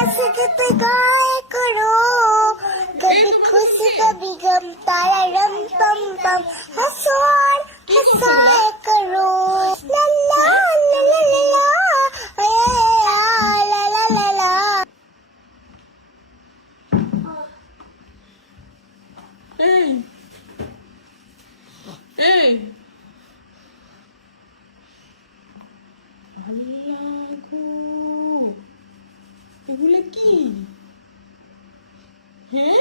ऐसे तो गाए करो कभी खुशी कभी गम तारा रम पम पम हंसो और हंसाए करो ला ला ला ला ला ला ला ला ला। এই এই আল্লাহ গো, এগুলো কি? হ্যাঁ